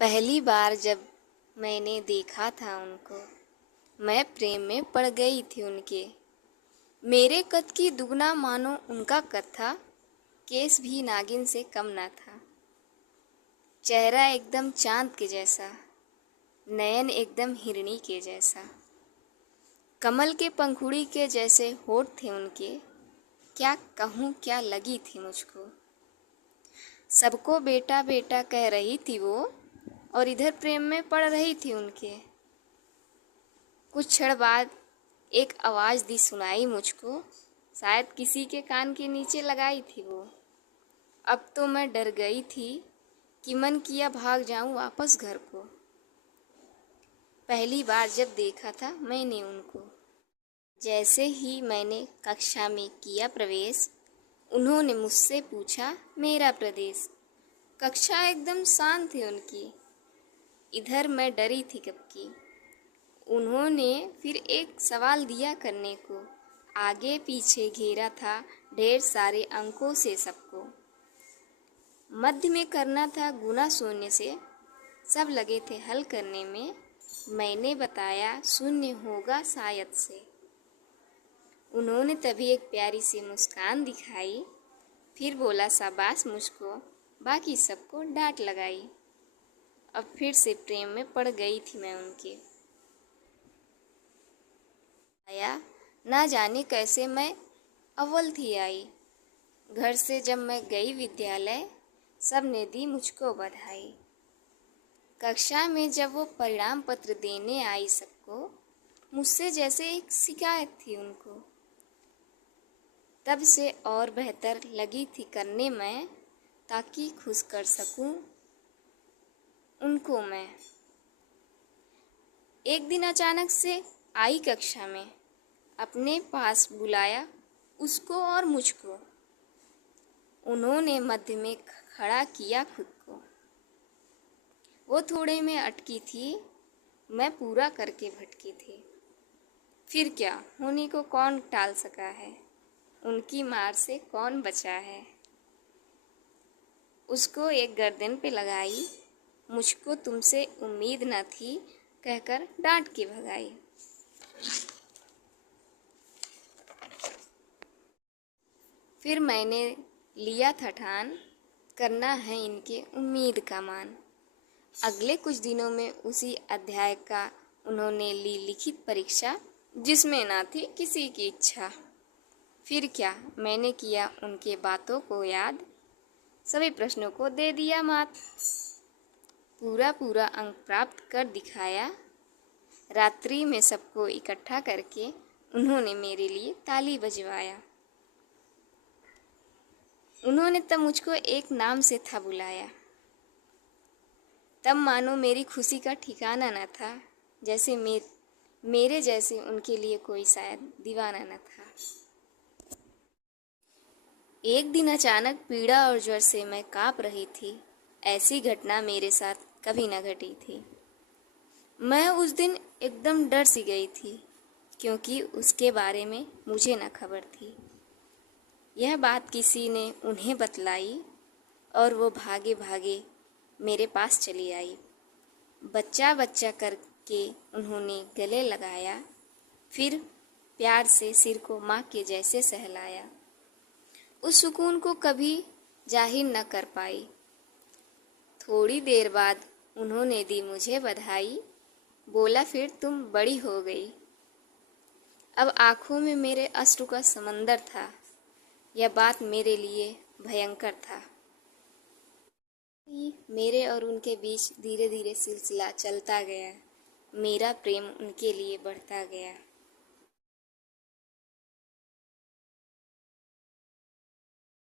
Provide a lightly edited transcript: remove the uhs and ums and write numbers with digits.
पहली बार जब मैंने देखा था उनको, मैं प्रेम में पड़ गई थी उनके। मेरे कद की दुगना मानो उनका कद था, केस भी नागिन से कम ना था। चेहरा एकदम चांद के जैसा, नयन एकदम हिरणी के जैसा, कमल के पंखुड़ी के जैसे होठ थे उनके। क्या कहूँ, क्या लगी थी मुझको। सबको बेटा बेटा कह रही थी वो, और इधर प्रेम में पड़ रही थी उनके। कुछ क्षण बाद एक आवाज़ दी सुनाई मुझको, शायद किसी के कान के नीचे लगाई थी वो। अब तो मैं डर गई थी कि मन किया भाग जाऊं वापस घर को। पहली बार जब देखा था मैंने उनको, जैसे ही मैंने कक्षा में किया प्रवेश, उन्होंने मुझसे पूछा मेरा प्रदेश। कक्षा एकदम शांत थी उनकी, इधर मैं डरी थी कब की। उन्होंने फिर एक सवाल दिया करने को, आगे पीछे घेरा था ढेर सारे अंकों से सबको। मध्य में करना था गुना शून्य से, सब लगे थे हल करने में। मैंने बताया शून्य होगा शायद से। उन्होंने तभी एक प्यारी सी मुस्कान दिखाई, फिर बोला शाबाश मुझको, बाकी सबको डांट लगाई। अब फिर से प्रेम में पड़ गई थी मैं उनके। आया ना जाने कैसे मैं अव्वल थी आई। घर से जब मैं गई विद्यालय, सब ने दी मुझको बधाई। कक्षा में जब वो परिणाम पत्र देने आई सबको, मुझसे जैसे एक शिकायत थी उनको। तब से और बेहतर लगी थी करने मैं, ताकि खुश कर सकूं उनको मैं। एक दिन अचानक से आई कक्षा में, अपने पास बुलाया उसको और मुझको। उन्होंने मध्य में खड़ा किया खुद को। वो थोड़े में अटकी थी, मैं पूरा करके भटकी थी। फिर क्या, होने को कौन टाल सका है, उनकी मार से कौन बचा है। उसको एक गर्दन पे लगाई, मुझको तुमसे उम्मीद न थी, कहकर डांट के भगाई। फिर मैंने लिया था ठान, करना है इनके उम्मीद का मान। अगले कुछ दिनों में उसी अध्याय का उन्होंने ली लिखित परीक्षा, जिसमें ना थी किसी की इच्छा। फिर क्या, मैंने किया उनके बातों को याद, सभी प्रश्नों को दे दिया मात। पूरा पूरा अंक प्राप्त कर दिखाया। रात्रि में सबको इकट्ठा करके उन्होंने मेरे लिए ताली बजवाया। उन्होंने तब मुझको एक नाम से था बुलाया। तब मानो मेरी खुशी का ठिकाना न था, जैसे मेरे जैसे उनके लिए कोई शायद दीवाना न था। एक दिन अचानक पीड़ा और ज्वर से मैं काँप रही थी। ऐसी घटना मेरे साथ कभी न घटी थी। मैं उस दिन एकदम डर सी गई थी, क्योंकि उसके बारे में मुझे न खबर थी। यह बात किसी ने उन्हें बतलाई और वो भागे भागे मेरे पास चली आई। बच्चा बच्चा करके उन्होंने गले लगाया, फिर प्यार से सिर को माँ के जैसे सहलाया। उस सुकून को कभी जाहिर न कर पाई। थोड़ी देर बाद उन्होंने दी मुझे बधाई, बोला फिर तुम बड़ी हो गई। अब आँखों में मेरे अश्रु का समंदर था। यह बात मेरे लिए भयंकर था। मेरे और उनके बीच धीरे धीरे सिलसिला चलता गया। मेरा प्रेम उनके लिए बढ़ता गया।